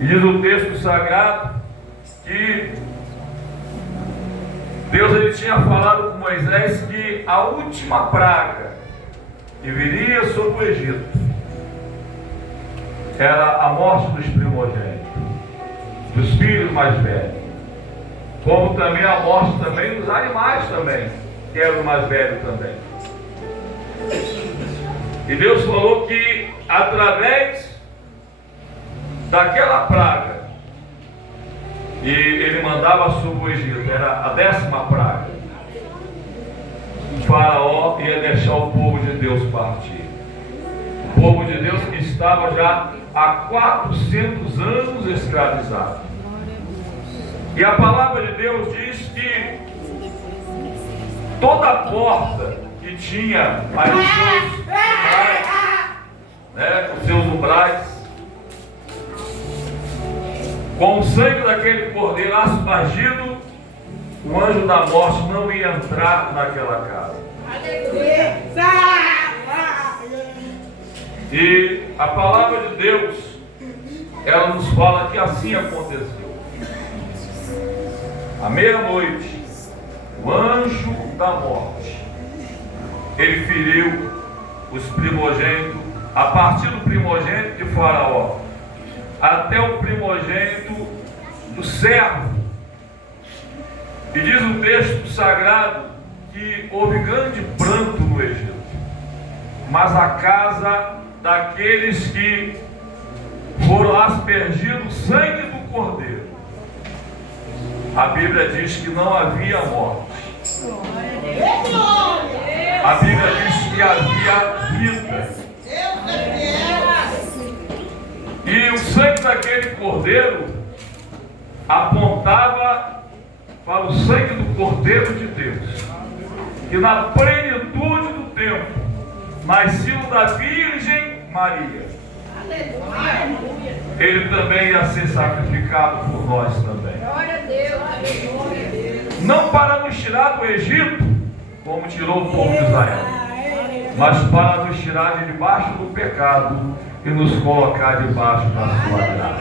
E diz o texto sagrado que Deus ele tinha falado com Moisés que a última praga que viria sobre o Egito era a morte dos primogênitos, dos filhos mais velhos, como também a morte também dos animais também, que era o mais velho também. E Deus falou que através daquela praga, e ele mandava sobre o Egito, era a 10ª praga, o faraó ia deixar o povo de Deus partir. O povo de Deus que estava já há 400 anos escravizado. E a palavra de Deus diz que toda porta que tinha aí os seus umbrais, né, os seus umbrais, com o sangue daquele cordeiro aspergido, o anjo da morte não ia entrar naquela casa. E a palavra de Deus, ela nos fala que assim aconteceu. À meia-noite, o anjo da morte, ele feriu os primogênitos, a partir do primogênito de Faraó até o primogênito do servo. E diz o texto sagrado que houve grande pranto no Egito, mas a casa daqueles que foram aspergidos o sangue do cordeiro, a Bíblia diz que não havia morte. A Bíblia diz que havia vida. E o sangue daquele cordeiro apontava para o sangue do Cordeiro de Deus, que na plenitude do tempo nasceu da Virgem Maria. Ele também ia ser sacrificado por nós também. Glória a Deus. Não para nos tirar do Egito, como tirou o povo de Israel, mas para nos tirar de debaixo do pecado e nos colocar debaixo da sua graça.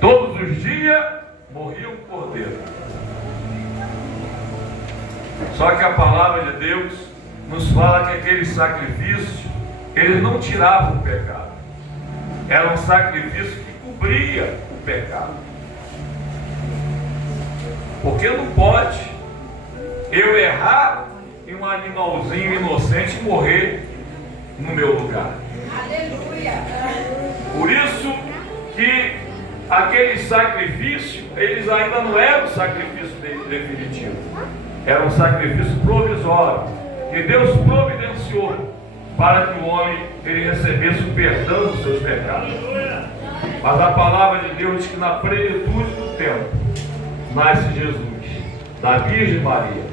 Todos os dias morria um cordeiro. Só que a palavra de Deus nos fala que aquele sacrifício, eles não tiravam o pecado. Era um sacrifício que cobria o pecado. Porque não pode eu errar e um animalzinho inocente morrer no meu lugar. Aleluia. Por isso que aquele sacrifício, eles ainda não eram um sacrifício definitivo. Era um sacrifício provisório, que Deus providenciou para que o homem ele recebesse o perdão dos seus pecados. Mas a palavra de Deus diz que na plenitude do tempo nasce Jesus, da Virgem Maria.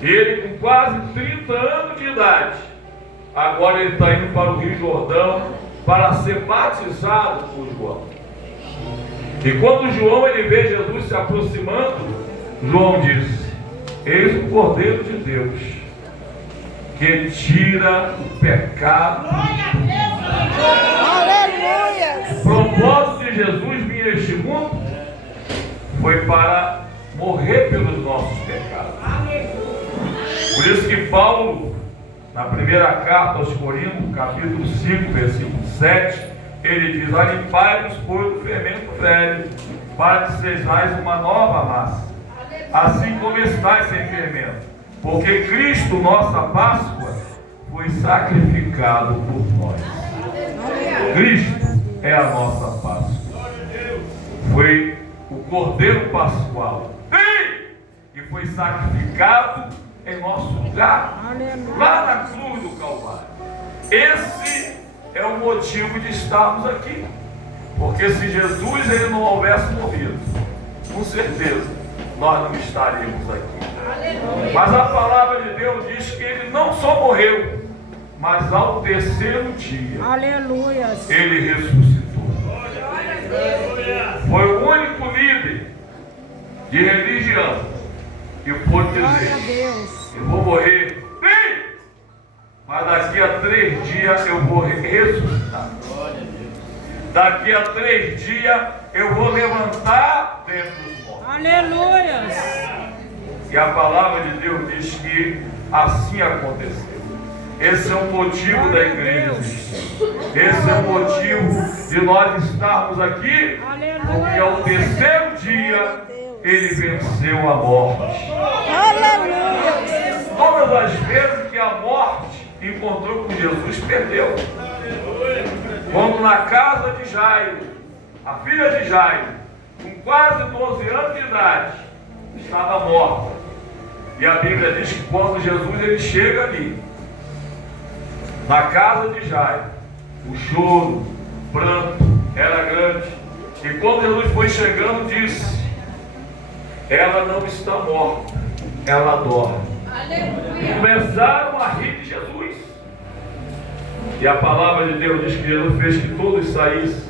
Ele com quase 30 anos de idade, agora ele está indo para o Rio Jordão para ser batizado por João. E quando João ele vê Jesus se aproximando, João disse: eis o Cordeiro de Deus, que tira o pecado. Aleluia! O propósito de Jesus vir a este mundo foi para morrer pelos nossos pecados. Por isso que Paulo, na primeira carta aos Coríntios, capítulo 5, versículo 7, ele diz: limpai-vos, pois, do fermento velho, para que sejais uma nova massa, assim como estáis sem fermento, porque Cristo, nossa Páscoa, foi sacrificado por nós. Cristo é a nossa Páscoa. Foi o Cordeiro Pascual. E foi sacrificado em nosso lugar, lá na cruz do Calvário. Esse é o motivo de estarmos aqui. Porque se Jesus ele não houvesse morrido, com certeza nós não estaríamos aqui. Mas a palavra de Deus diz que ele não só morreu, mas ao terceiro dia, Aleluia! ele ressuscitou. Foi o único líder de religião que pôde dizer: eu vou morrer, mas daqui a 3 dias eu vou ressuscitar. daqui a 3 dias eu vou levantar dentre os mortos. Aleluia! E a palavra de Deus diz que assim aconteceu. Esse é o motivo da igreja existir. Esse é o motivo de nós estarmos aqui, porque ao 3º dia ele venceu a morte. Aleluia! Todas as vezes que a morte encontrou com Jesus, perdeu. Quando na casa de Jairo, a filha de Jairo, com quase 12 anos de idade, estava morta. E a Bíblia diz que quando Jesus ele chega ali, na casa de Jairo, o choro, o pranto era grande. E quando Jesus foi chegando, disse: ela não está morta, ela dorme. E começaram a rir de Jesus. E a palavra de Deus diz que Jesus fez que todos saíssem.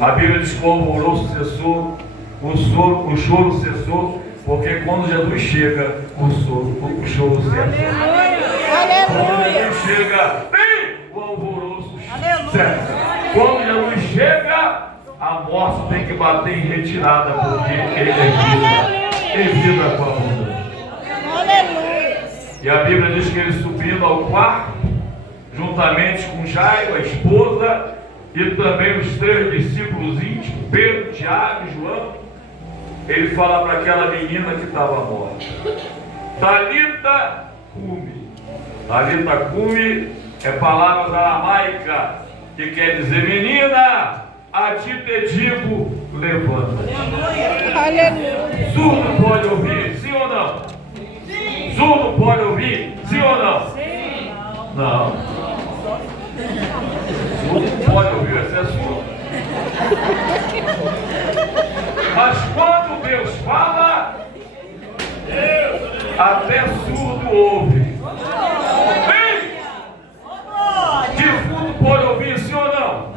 A Bíblia diz que o alvoroço cessou, o choro cessou, porque quando Jesus chega, o choro cessa. Quando Jesus chega, o alvoroço cessa. Quando Jesus chega, a morte tem que bater em retirada, porque ele é vida. Tem vida com a abundância. E a Bíblia diz que ele subindo ao quarto, juntamente com Jairo, a esposa, e também os 3 discípulos íntimos, Pedro, Tiago e João, ele fala para aquela menina que estava morta: Talita cumi. Talita cumi é palavra aramaica que quer dizer: menina, a ti te digo, levanta-te. Surdo pode ouvir, sim ou não? Surdo pode ouvir, sim ou não? Sim. Não. Surdo pode ouvir, você é surdo. Mas quando Deus fala, até surdo ouve. Defunto pode ouvir, sim ou não?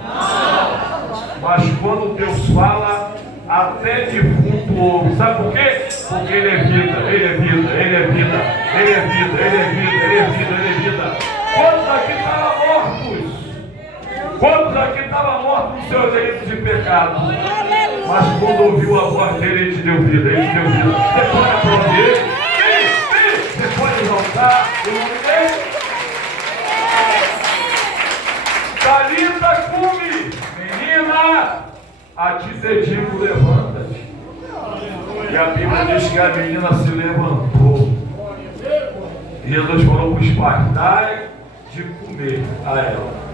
Mas quando Deus fala, até defunto ouve. Sabe por quê? Porque ele é vida, ele é vida, ele é vida, ele é vida, ele é vida, ele é vida, ele é vida. Quantos aqui estavam mortos? Quantos aqui estavam mortos nos seus delitos e pecados? Mas quando ouviu a voz dele, ele te deu vida, ele te deu vida. Você pode aplaudir, você pode exaltar o nome dele. Talita cumi, menina, a ti te digo, levanta-te. E a Bíblia diz que a menina se levantou. E Jesus falou para os pais: dai de comer a ela.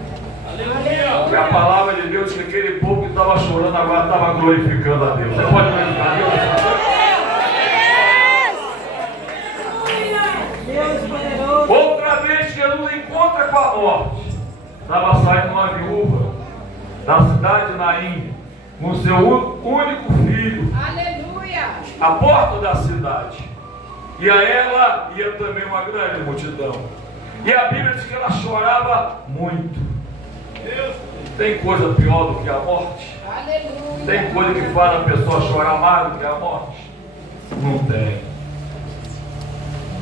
E a palavra de Deus diz que aquele povo que estava chorando agora estava glorificando a Deus. Você pode glorificar a Deus? Outra vez Jesus encontra com a morte. Estava saindo uma viúva da cidade de Naim com seu único filho. Aleluia! À porta da cidade. E a ela ia também uma grande multidão. E a Bíblia diz que ela chorava muito. Tem coisa pior do que a morte? Aleluia! Tem coisa que faz a pessoa chorar mais do que a morte? Não tem.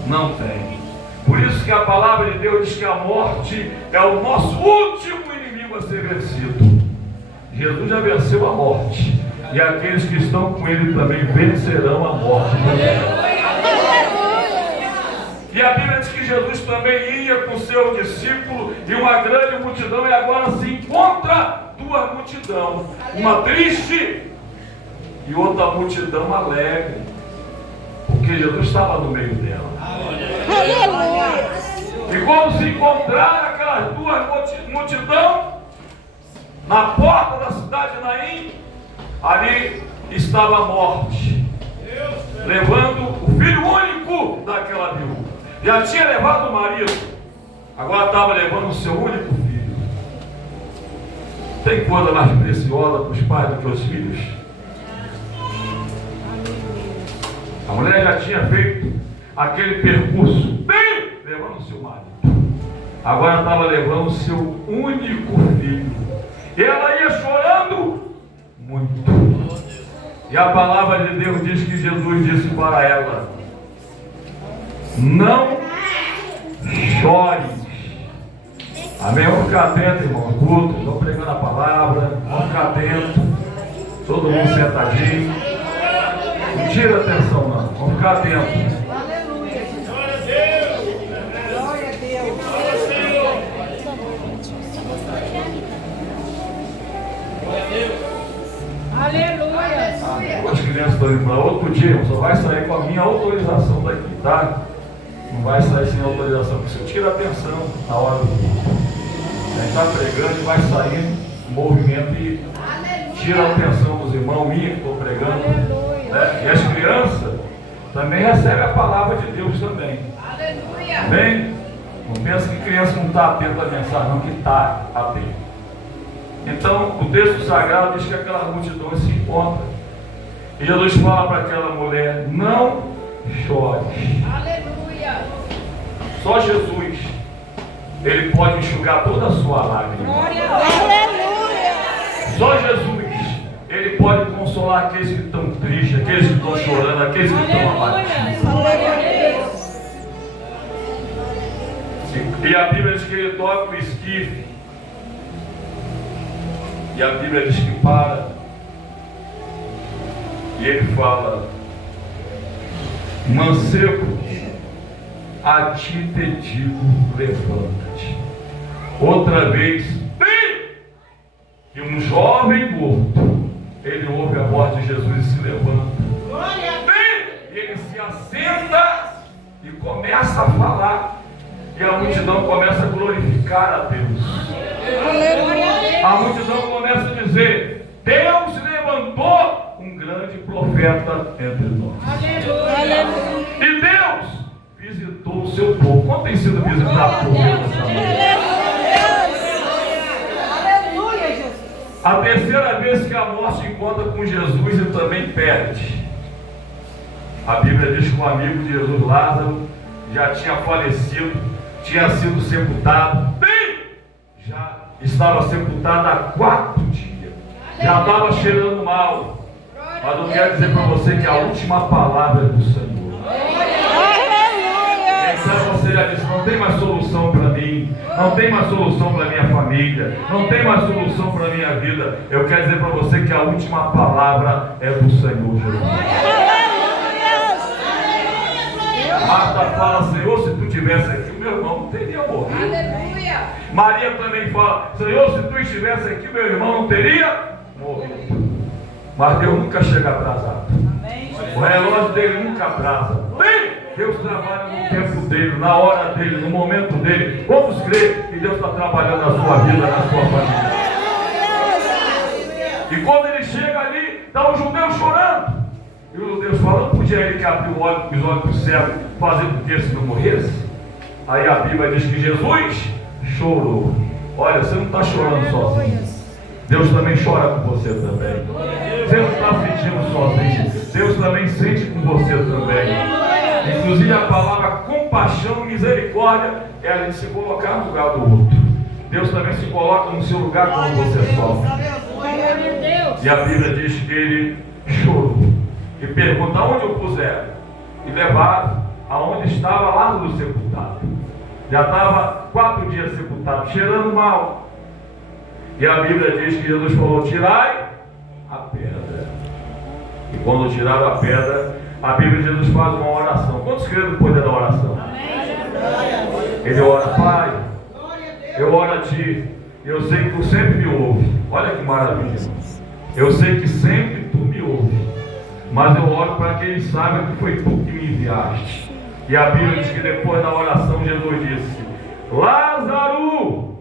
Não tem. Por isso que a palavra de Deus diz que a morte é o nosso último inimigo a ser vencido. Jesus já venceu a morte. E aqueles que estão com ele também vencerão a morte. E a Bíblia diz que Jesus também ia com seu discípulo e uma grande multidão, e agora se encontra 2 multidões, uma triste e outra multidão alegre, porque Jesus estava no meio dela. E quando se encontraram aquelas 2 multidões na porta da cidade de Naim, ali estava a morte, levando o filho único daquela viúva. Já tinha levado o marido, agora estava levando o seu único filho. Tem coisa mais preciosa para os pais do que os filhos? A mulher já tinha feito aquele percurso, bem, levando o seu marido. Agora estava levando o seu único filho. E ela ia chorando muito. E a palavra de Deus diz que Jesus disse para ela: não chores. Amém? Vamos ficar atentos, irmão. Culto, estou pregando a palavra. Vamos ficar atentos. Todo mundo sentadinho. Não tira a atenção, não. Vamos ficar atentos. Aleluia. Glória a Deus. Glória a Deus. Glória a Senhor. Glória a Deus. Aleluia. As crianças estão indo para outro dia, irmão. Só vai sair com a minha autorização daqui, tá? Não vai sair sem autorização, porque você tira a atenção na hora do culto. A gente está pregando e vai saindo um movimento e tira a atenção dos irmãos minha que estou pregando. Aleluia. Né? E as crianças também recebem a palavra de Deus também. Aleluia. Amém? Não pensa que criança não está atenta à mensagem, não, que está atenta. Então, o texto sagrado diz que aquela multidão se encontra. E Jesus fala para aquela mulher: não chore. Aleluia. Só Jesus, Ele pode enxugar toda a sua lágrima. Glória a Deus. Aleluia. Só Jesus, Ele pode consolar aqueles que estão tristes, aqueles que estão chorando, aqueles que estão abatidos. Glória a Deus. E a Bíblia diz que Ele toca o esquife. E a Bíblia diz que para. E Ele fala: mancebo, a ti te digo, levanta-te. Outra vez, vem! E um jovem morto, ele ouve a voz de Jesus e se levanta. Vem! E ele se assenta e começa a falar. E a multidão começa a glorificar a Deus. A multidão começa a dizer: Deus levantou um grande profeta entre nós. Aleluia. E Deus visitou o seu povo. Quanto tem sido visitado por Deus nessa noite? Aleluia, Jesus. A terceira vez que a morte encontra com Jesus, ele também perde. A Bíblia diz que um amigo de Jesus, Lázaro, já tinha falecido, tinha sido sepultado. Bem, já estava sepultado há 4 dias. Já estava cheirando mal. Mas eu quero dizer para você que a última palavra é do Senhor. Então você já disse: não tem mais solução para mim, não tem mais solução para minha família, não tem mais solução para minha vida. Eu quero dizer para você que a última palavra é do Senhor Jesus. Marta fala: Senhor, se tu tivesse aqui, o meu irmão não teria morrido. Aleluia. Maria também fala: Senhor, se tu estivesse aqui, meu irmão não teria morrido. Mas Deus nunca chega atrasado. O relógio dele nunca atrasa. Bem, Deus trabalha no tempo dele, na hora dele, no momento dele. Vamos crer que Deus está trabalhando na sua vida, na sua família. E quando ele chega ali, está o judeu chorando. E os judeus falando: podia ele que abriu os olhos do céu, fazendo com que ele não morresse? Aí a Bíblia diz que Jesus chorou. Olha, você não está chorando sozinho. Deus também chora com você também. Você não está sentindo sozinho. Deus também sente com você também. Inclusive a palavra compaixão, misericórdia, é a gente se colocar no lugar do outro. Deus também se coloca no seu lugar quando você sofre. E a Bíblia diz que ele chorou. E pergunta: aonde o puseram? E levaram aonde estava Lázaro sepultado. Já estava 4 dias sepultado, cheirando mal. E a Bíblia diz que Jesus falou: tirai a pedra. E quando tiraram a pedra, a Bíblia de Jesus faz uma oração. Quantos creem no poder da oração? Ele ora: Pai, eu oro a Ti, eu sei que Tu sempre me ouves. Olha que maravilha. Eu sei que sempre Tu me ouves, mas eu oro para que eles saibam que foi Tu que me enviaste. E a Bíblia diz que depois da oração Jesus disse: Lázaro,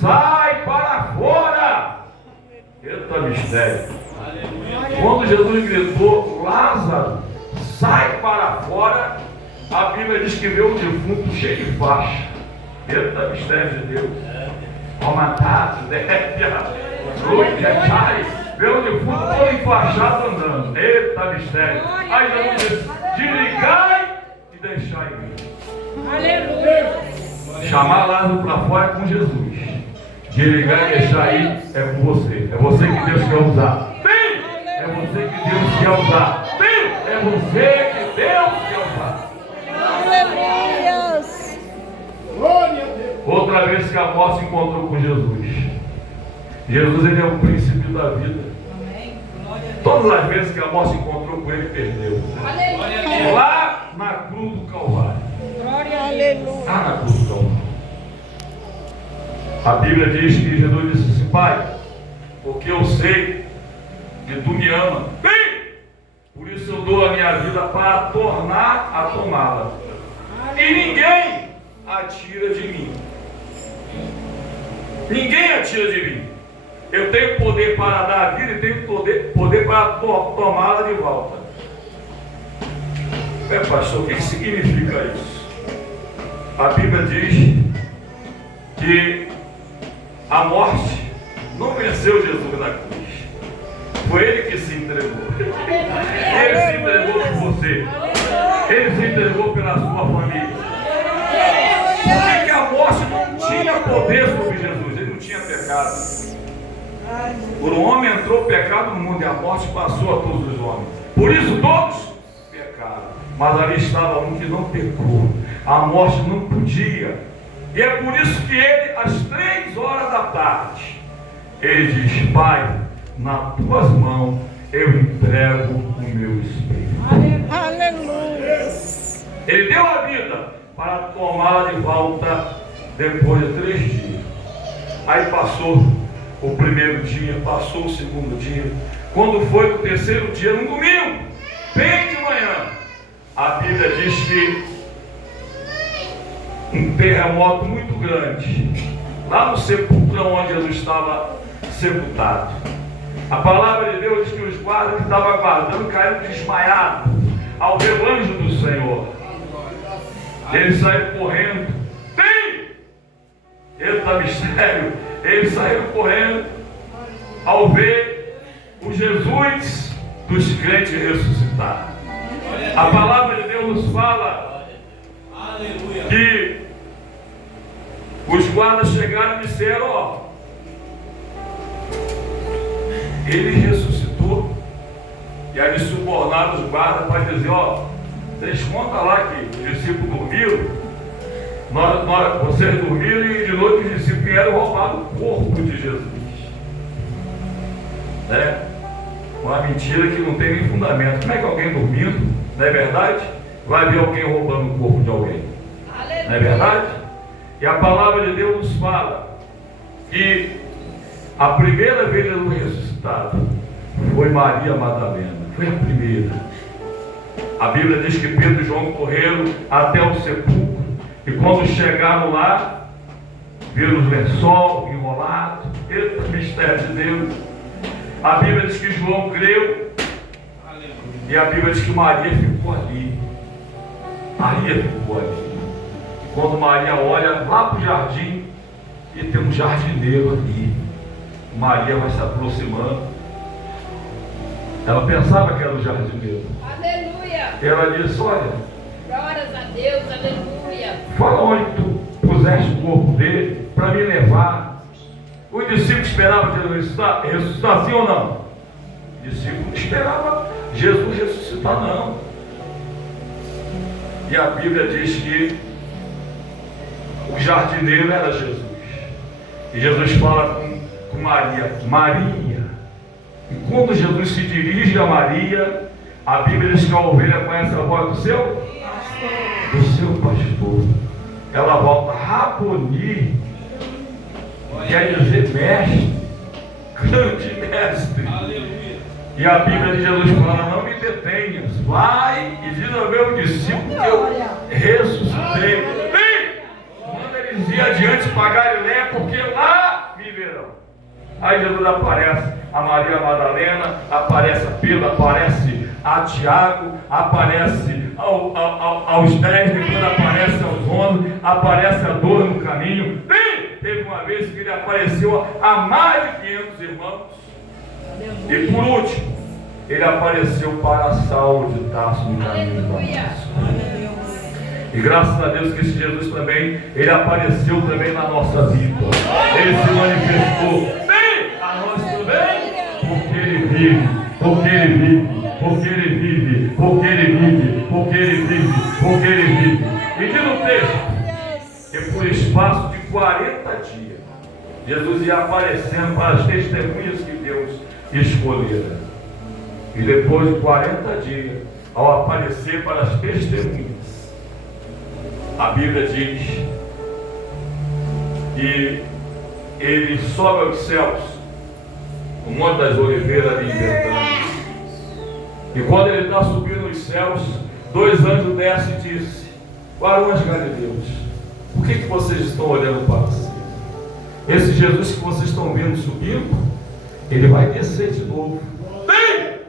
sai para fora. Eita mistério. Quando Jesus gritou: Lázaro, sai para fora, a Bíblia diz que veio o defunto cheio de faixa. Eita mistério de Deus. Aumentado, veio o defunto todo enfaixado andando. Eita mistério. Aí Jesus disse: desligai e deixai vir. Aleluia. Chamar Lázaro para fora é com Jesus. Desligar e deixar aí é com você. É você que Deus quer usar. Bem, é você que Deus quer usar. Bem, é você que Deus quer usar. Aleluia. Glória a Deus. Outra vez que a morte se encontrou com Jesus. Jesus, ele é o princípio da vida. Todas as vezes que a morte se encontrou com ele, perdeu. Lá na cruz do Calvário. Aleluia. Lá na cruz do Calvário. A Bíblia diz que Jesus disse assim: Pai, porque eu sei que tu me ama, por isso eu dou a minha vida para tornar a tomá-la. E ninguém a tira de mim. Ninguém a tira de mim. Eu tenho poder para dar a vida e tenho poder para tomá-la de volta. Pastor, o que significa isso? A Bíblia diz que a morte não venceu Jesus na cruz. Foi ele que se entregou. Ele se entregou por você. Ele se entregou pela sua família. Porque a morte não tinha poder sobre Jesus. Ele não tinha pecado. Por um homem entrou o pecado no mundo e a morte passou a todos os homens. Por isso todos pecaram. Mas ali estava um que não pecou. A morte não podia. E é por isso que ele, às 3 horas da tarde, ele diz: Pai, nas tuas mãos eu entrego o meu espírito. Aleluia. Ele deu a vida para tomá-la de volta depois de 3 dias. Aí passou o primeiro dia, passou o segundo dia. Quando foi o terceiro dia, no domingo, bem de manhã, a Bíblia diz que um terremoto muito grande, lá no sepulcro onde Jesus estava sepultado. A palavra de Deus diz que os guardas que estavam aguardando caíram desmaiados ao ver o anjo do Senhor. Eles saíram correndo. Eita mistério! Eles saíram correndo ao ver o Jesus dos crentes ressuscitados. A palavra de Deus nos fala que os guardas chegaram e disseram: ó, ele ressuscitou. E aí eles subornaram os guardas para dizer: ó, vocês contam lá que os discípulos dormiram, vocês dormiram e de noite os discípulos vieram roubar o corpo de Jesus. Né? Uma mentira que não tem nem fundamento. Como é que alguém dormindo, não é verdade, vai ver alguém roubando o corpo de alguém? Não é verdade? E a palavra de Deus nos fala que a primeira vez que Jesus ressuscitado foi Maria Madalena. Foi a primeira. A Bíblia diz que Pedro e João correram até o sepulcro. E quando chegaram lá, viram os lençol enrolado. Eita, mistério de Deus. A Bíblia diz que João creu. E a Bíblia diz que Maria ficou ali. Maria ficou ali. Quando Maria olha lá para o jardim, e tem um jardineiro ali. Maria vai se aproximando. Ela pensava que era o jardineiro. Aleluia. Ela disse: olha, Glórias a Deus, aleluia. fala onde tu puseste o corpo dele para me levar. Os discípulos esperavam Jesus ressuscitar, sim ou não? Os discípulos não esperavam Jesus ressuscitar, não. E a Bíblia diz que o jardineiro era Jesus. E Jesus fala com Maria: Maria. E quando Jesus se dirige a Maria, a Bíblia diz que a ovelha conhece a voz do seu pastor. Ela volta: Raboni, quer dizer mestre, grande mestre. Aleluia. E a Bíblia de Jesus fala: não me detenhas, vai e diz ao meu discípulo que eu ressuscitei. Manda eles ir adiante para Galiléia, porque lá me verão. Aí Jesus aparece a Maria Madalena, aparece a Pedro, aparece a Tiago, aparece aos 10, depois aparece aos 11, aparece a 12 no caminho. Teve uma vez que ele apareceu a mais de 500 irmãos. E por último, ele apareceu para Saulo de Tarso no caminho de Damasco. E graças a Deus que esse Jesus também, ele apareceu também na nossa vida. Ele se manifestou. A nós também, porque ele vive, porque ele vive, porque ele vive, porque ele vive, porque ele vive, porque ele vive. E diz no texto que por espaço de 40 dia. Jesus ia aparecendo para as testemunhas que Deus escolhera. E depois de 40 dias, ao aparecer para as testemunhas, a Bíblia diz que ele sobe aos céus, no Monte das Oliveiras ali em Betânia. E quando ele está subindo os céus, 2 anjos descem e dizem: varões galileus, por que vocês estão olhando para cima? Esse Jesus que vocês estão vendo subindo, ele vai descer de novo.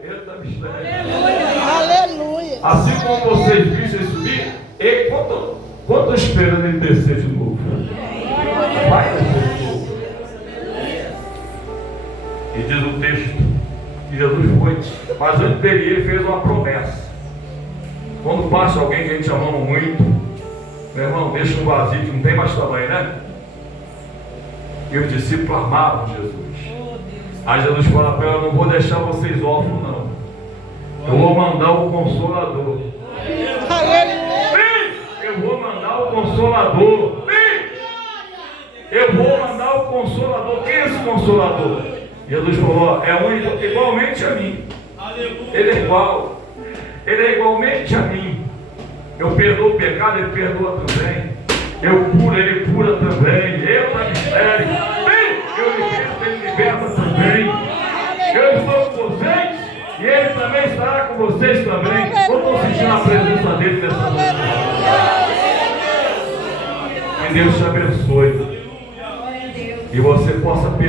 Ele está me esperando. Aleluia. Assim como vocês viram ele subir, quanto esperando ele descer de novo? Vai descer de novo. E diz o texto que Jesus foi, mas antes dele ele fez uma promessa. Quando passa alguém que a gente ama muito, meu irmão, deixa um vazio que não tem mais tamanho, né? E os discípulos amavam Jesus. Aí Jesus fala para ela: não vou deixar vocês órfãos, não. Eu vou mandar o Consolador. Eu vou mandar o Consolador. Eu vou mandar o Consolador. Quem é esse Consolador? Jesus falou: é único, igualmente a mim. Ele é igual. Ele é igualmente a mim. Eu perdoo o pecado, ele perdoa também. Eu curo, ele cura também. Eu na mistério. Eu liberto, ele liberta também. Eu estou com vocês e ele também estará com vocês também. Eu estou sentindo a presença dele nessa noite. Que Deus te abençoe. E você possa perdoar.